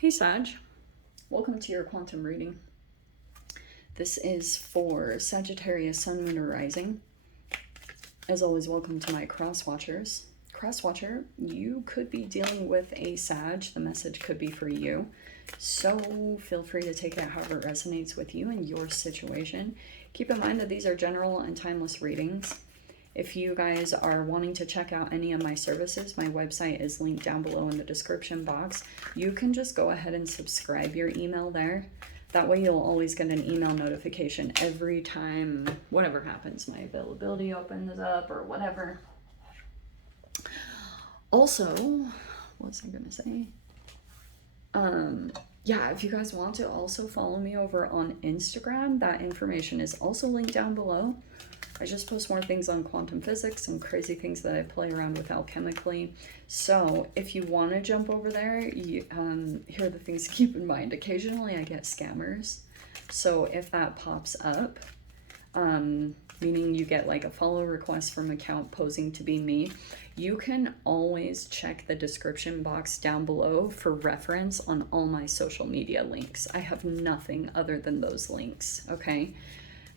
Hey Sag, welcome to your quantum reading. This is for Sagittarius, Sun, Moon, or Rising. As always, welcome to my cross watchers. Cross watcher, you could be dealing with a Sag. The message could be for you. So feel free to take it however it resonates with you and your situation. Keep in mind that these are general and timeless readings. If you guys are wanting to check out any of my services, my website is linked down below in the description box. You can just go ahead and subscribe your email there. That way you'll always get an email notification every time whatever happens, my availability opens up or whatever. Also, what was I gonna say? Yeah, if you guys want to also follow me over on Instagram, that information is also linked down below. I just post more things on quantum physics and crazy things that I play around with alchemically. So if you want to jump over there, here are the things to keep in mind. Occasionally I get scammers. So if that pops up, meaning you get like a follow request from account posing to be me, you can always check the description box down below for reference on all my social media links. I have nothing other than those links, okay?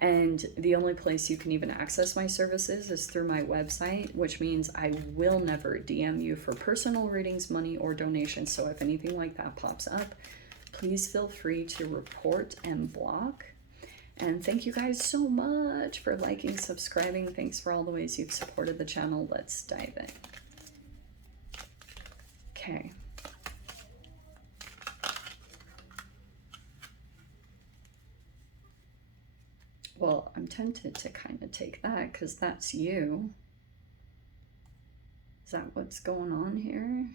And the only place you can even access my services is through my website, which means I will never DM you for personal readings, money, or donations. So if anything like that pops up, please feel free to report and block. And thank you guys so much for liking, subscribing. Thanks for all the ways you've supported the channel. Let's dive in. Okay. Well, I'm tempted to kind of take that because that's you. Is that what's going on here?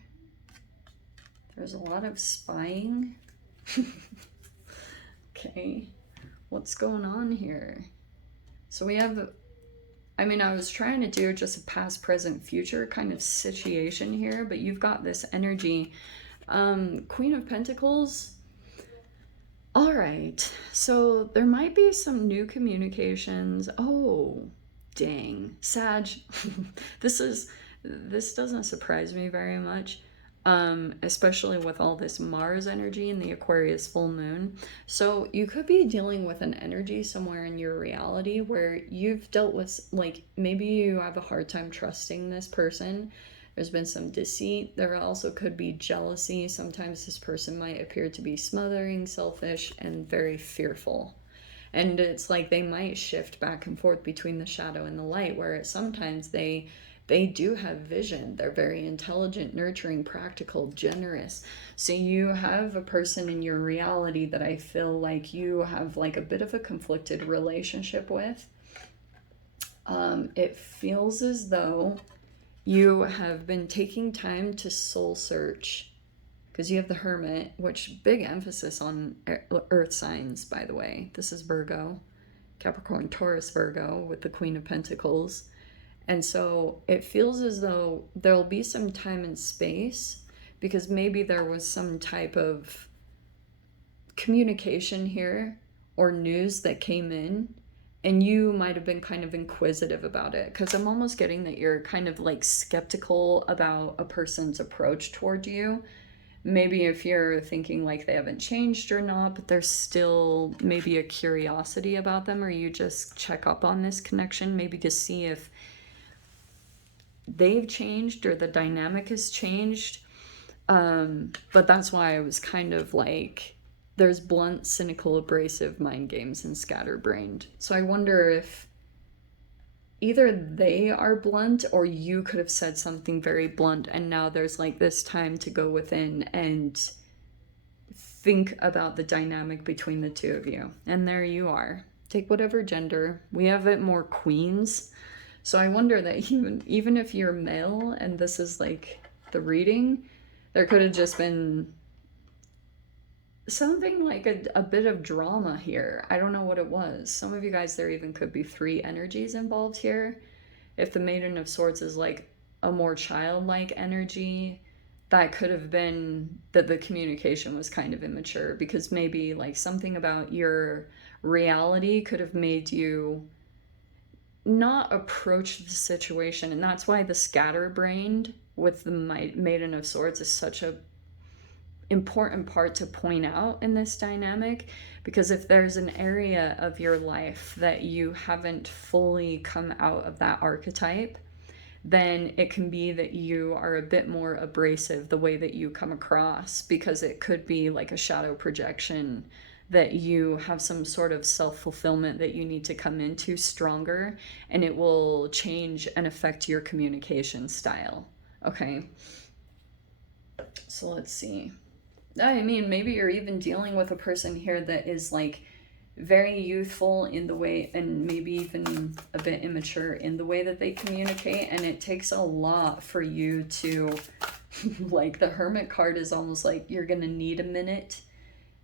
There's a lot of spying. Okay. What's going on here? So we have, I mean, I was trying to do just a past, present, future kind of situation here, but you've got this energy. Queen of Pentacles. All right, so there might be some new communications. Oh, dang, Sag. this doesn't surprise me very much, especially with all this Mars energy and the Aquarius full moon. So you could be dealing with an energy somewhere in your reality where you've dealt with, like, maybe you have a hard time trusting this person. There's been some deceit. There also could be jealousy. Sometimes this person might appear to be smothering, selfish, and very fearful. And it's like they might shift back and forth between the shadow and the light, where sometimes they do have vision. They're very intelligent, nurturing, practical, generous. So you have a person in your reality that I feel like you have like a bit of a conflicted relationship with. It feels as though you have been taking time to soul search, because you have the Hermit, which big emphasis on earth signs, by the way. This is Virgo, Capricorn, Taurus, Virgo with the Queen of Pentacles. And so it feels as though there'll be some time and space, because maybe there was some type of communication here or news that came in, and you might have been kind of inquisitive about it, because I'm almost getting that you're kind of like skeptical about a person's approach toward you. Maybe if you're thinking like they haven't changed or not, but there's still maybe a curiosity about them, or you just check up on this connection maybe to see if they've changed or the dynamic has changed. But that's why I was kind of like, there's blunt, cynical, abrasive mind games and scatterbrained. So I wonder if either they are blunt or you could have said something very blunt, and now there's like this time to go within and think about the dynamic between the two of you. And there you are. Take whatever gender. We have it more queens. So I wonder that even if you're male and this is like the reading, there could have just been something like a bit of drama here. I don't know what it was. Some of you guys, there even could be 3 energies involved here. If the Maiden of Swords is like a more childlike energy, that could have been that the communication was kind of immature, because maybe like something about your reality could have made you not approach the situation. And that's why the scatterbrained with the Maiden of Swords is such a important part to point out in this dynamic, because if there's an area of your life that you haven't fully come out of that archetype, then it can be that you are a bit more abrasive the way that you come across, because it could be like a shadow projection, that you have some sort of self-fulfillment that you need to come into stronger, and it will change and affect your communication style. Okay, so let's see. I mean, maybe you're even dealing with a person here that is like very youthful in the way, and maybe even a bit immature in the way that they communicate, and it takes a lot for you to like, the Hermit card is almost like you're gonna need a minute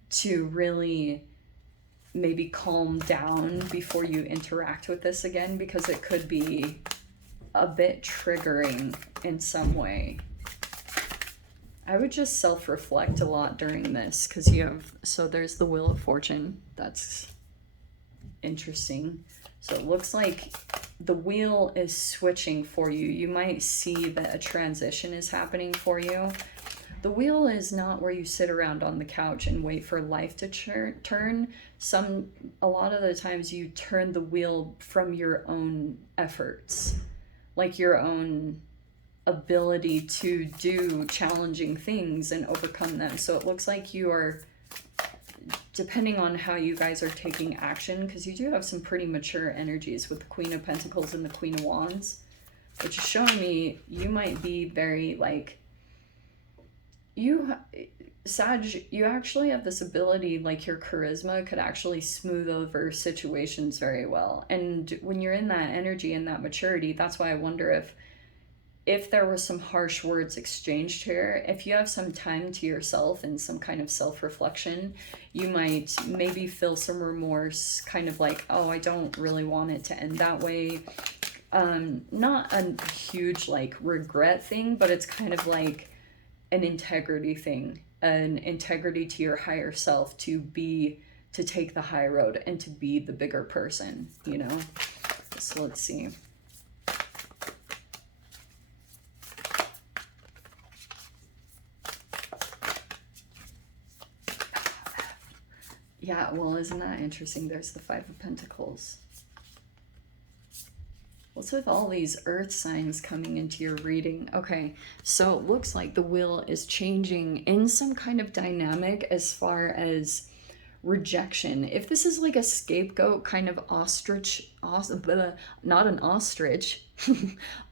to really maybe calm down before you interact with this again, because it could be a bit triggering in some way. I would just self-reflect a lot during this, because you have, so there's the Wheel of Fortune. That's interesting. So it looks like the wheel is switching for you. You might see that a transition is happening for you. The wheel is not where you sit around on the couch and wait for life to turn. A lot of the times you turn the wheel from your own efforts, like your own ability to do challenging things and overcome them. So it looks like you are, depending on how you guys are taking action, because you do have some pretty mature energies with the Queen of Pentacles and the Queen of Wands, which is showing me you might be very like, Sag, you actually have this ability, like your charisma could actually smooth over situations very well. And when you're in that energy and that maturity, that's why I wonder if there were some harsh words exchanged here, if you have some time to yourself and some kind of self-reflection, you might maybe feel some remorse, kind of like, oh, I don't really want it to end that way. Not a huge like regret thing, but it's kind of like an integrity thing, an integrity to your higher self, to take the high road and to be the bigger person, you know? So let's see. Yeah, well, isn't that interesting? There's the Five of Pentacles. What's with all these earth signs coming into your reading? Okay, so it looks like the wheel is changing in some kind of dynamic as far as rejection. If this is like a scapegoat kind of ostrich, not an ostrich,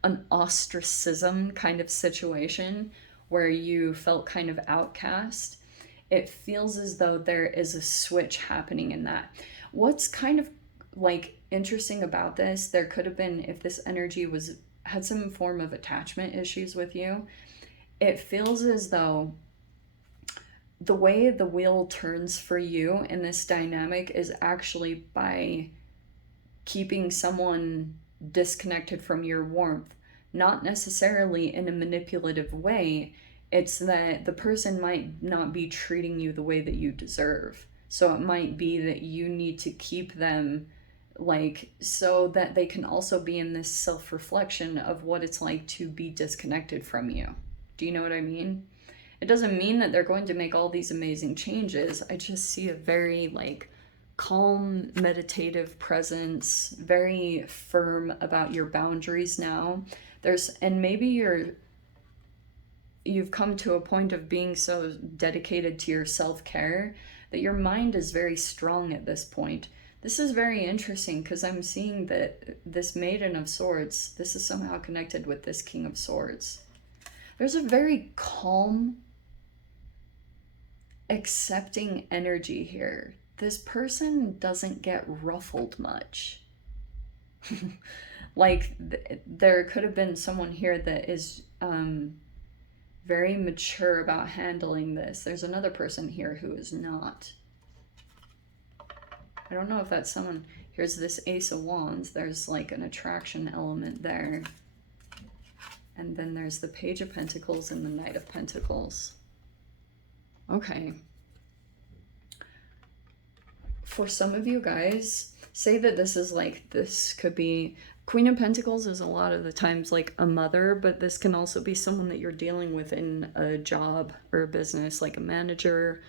an ostracism kind of situation where you felt kind of outcast, it feels as though there is a switch happening in that. What's kind of like interesting about this, there could have been, if this energy had some form of attachment issues with you, it feels as though the way the wheel turns for you in this dynamic is actually by keeping someone disconnected from your warmth, not necessarily in a manipulative way. It's that the person might not be treating you the way that you deserve. So it might be that you need to keep them like, so that they can also be in this self-reflection of what it's like to be disconnected from you. Do you know what I mean? It doesn't mean that they're going to make all these amazing changes. I just see a very like calm, meditative presence, very firm about your boundaries now. And maybe you've come to a point of being so dedicated to your self-care that your mind is very strong at this point. This is very interesting, because I'm seeing that this Maiden of Swords, this is somehow connected with this King of Swords. There's a very calm, accepting energy here. This person doesn't get ruffled much. Like, there could have been someone here that is very mature about handling this. There's another person here who is not. I don't know if that's someone. Here's this Ace of Wands. There's like an attraction element there. And then there's the Page of Pentacles and the Knight of Pentacles. Okay. For some of you guys, say that this is like, this could be Queen of Pentacles is a lot of the times like a mother, but this can also be someone that you're dealing with in a job or a business, like a manager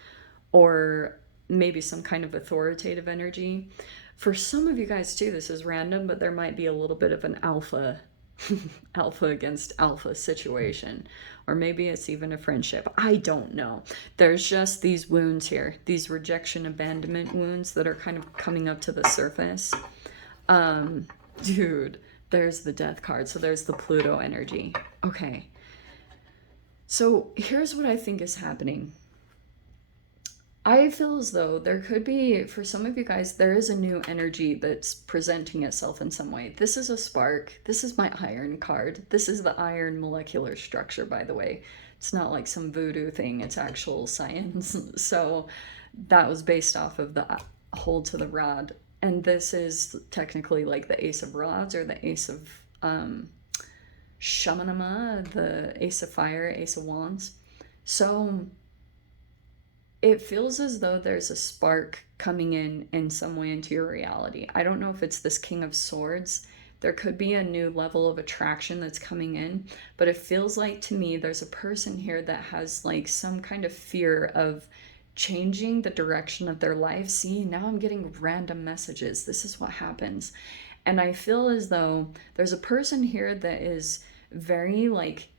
or maybe some kind of authoritative energy. For some of you guys too, this is random, but there might be a little bit of an alpha alpha against alpha situation, or maybe it's even a friendship. I don't know. There's just these wounds here, these rejection abandonment wounds that are kind of coming up to the surface. Dude, there's the death card, so there's the Pluto energy. Okay, so here's what I think is happening. I feel as though there could be, for some of you guys, there is a new energy that's presenting itself in some way. This is a spark. This is my iron card. This is the iron molecular structure, by the way. It's not like some voodoo thing. It's actual science. So that was based off of the hold to the rod. And this is technically like the Ace of Rods or the Ace of Shamanama, the Ace of Fire, Ace of Wands. So it feels as though there's a spark coming in some way into your reality. I don't know if it's this King of Swords. There could be a new level of attraction that's coming in, but it feels like to me there's a person here that has like some kind of fear of changing the direction of their life. See, now I'm getting random messages. This is what happens. And I feel as though there's a person here that is very like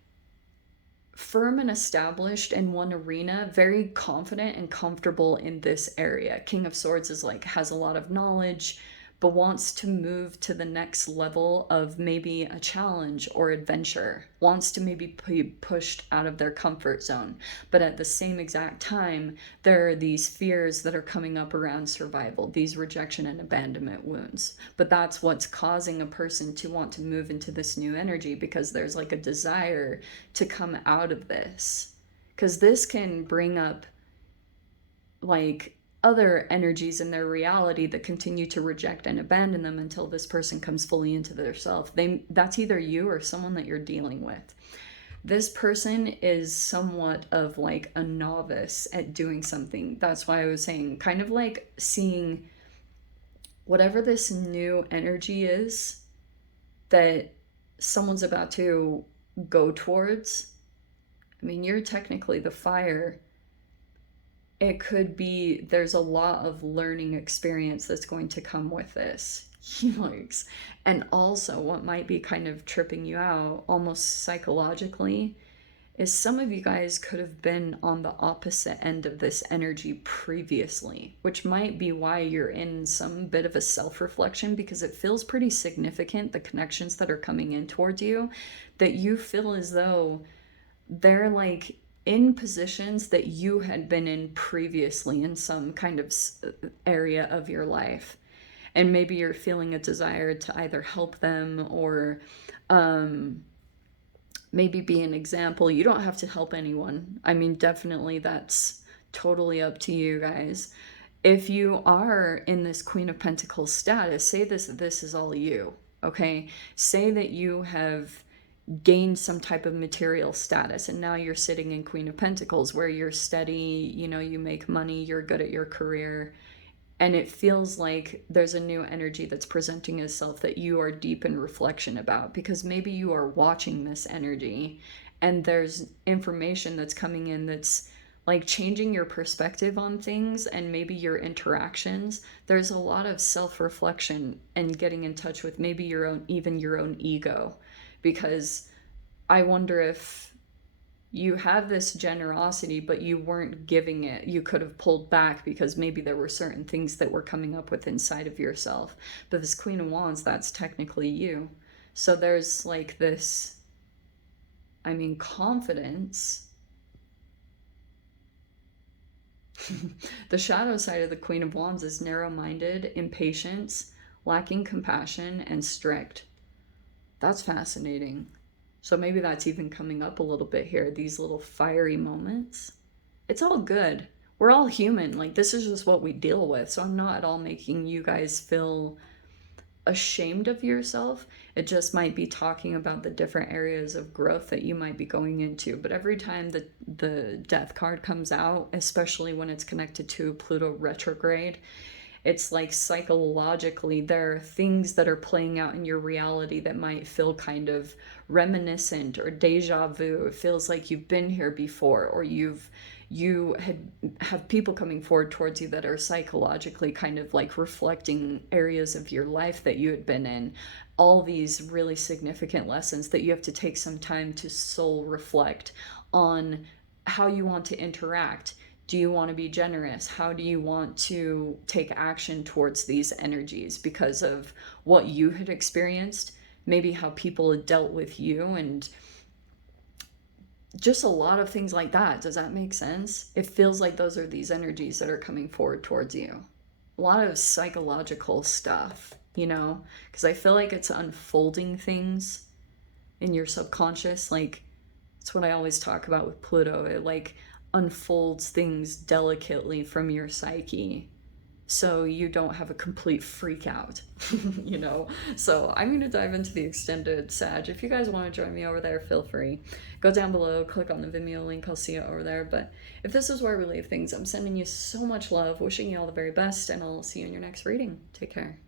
firm and established in one arena, very confident and comfortable in this area. King of Swords is like, has a lot of knowledge, but wants to move to the next level of maybe a challenge or adventure, wants to maybe be pushed out of their comfort zone. But at the same exact time, there are these fears that are coming up around survival, these rejection and abandonment wounds. But that's what's causing a person to want to move into this new energy, because there's like a desire to come out of this. Because this can bring up like other energies in their reality that continue to reject and abandon them until this person comes fully into their self. That's either you or someone that you're dealing with. This person is somewhat of like a novice at doing something. That's why I was saying kind of like seeing whatever this new energy is that someone's about to go towards. I mean, you're technically the fire. It could be there's a lot of learning experience that's going to come with this. Yikes. And also, what might be kind of tripping you out almost psychologically is some of you guys could have been on the opposite end of this energy previously, which might be why you're in some bit of a self-reflection, because it feels pretty significant, the connections that are coming in towards you, that you feel as though they're like in positions that you had been in previously in some kind of area of your life. And maybe you're feeling a desire to either help them or maybe be an example. You don't have to help anyone. I mean, definitely that's totally up to you guys. If you are in this Queen of Pentacles status, say this is all you, okay? Say that you have gained some type of material status and now you're sitting in Queen of Pentacles where you're steady, you know, you make money, you're good at your career, and it feels like there's a new energy that's presenting itself that you are deep in reflection about, because maybe you are watching this energy and there's information that's coming in that's like changing your perspective on things and maybe your interactions. There's a lot of self-reflection and getting in touch with maybe your own, even your own ego. Because I wonder if you have this generosity, but you weren't giving it. You could have pulled back because maybe there were certain things that were coming up with inside of yourself. But this Queen of Wands, that's technically you. So there's like this, I mean, confidence. The shadow side of the Queen of Wands is narrow-minded, impatience, lacking compassion, and strict. That's fascinating. So maybe that's even coming up a little bit here, these little fiery moments. It's all good. We're all human. Like, this is just what we deal with. So I'm not at all making you guys feel ashamed of yourself. It just might be talking about the different areas of growth that you might be going into. But every time the death card comes out, especially when it's connected to Pluto retrograde, It's like psychologically, there are things that are playing out in your reality that might feel kind of reminiscent or deja vu. It feels like you've been here before, or you have people coming forward towards you that are psychologically kind of like reflecting areas of your life that you had been in. All these really significant lessons that you have to take some time to soul reflect on how you want to interact. Do you want to be generous? How do you want to take action towards these energies because of what you had experienced? Maybe how people had dealt with you, and just a lot of things like that. Does that make sense? It feels like those are these energies that are coming forward towards you. A lot of psychological stuff, you know, because I feel like it's unfolding things in your subconscious. Like, it's what I always talk about with Pluto. It like unfolds things delicately from your psyche so you don't have a complete freak out, you know? So I'm going to dive into the extended Sag. If you guys want to join me over there, feel free. Go down below, click on the Vimeo link, I'll see you over there. But if this is where we leave things, I'm sending you so much love, wishing you all the very best, and I'll see you in your next reading. Take care.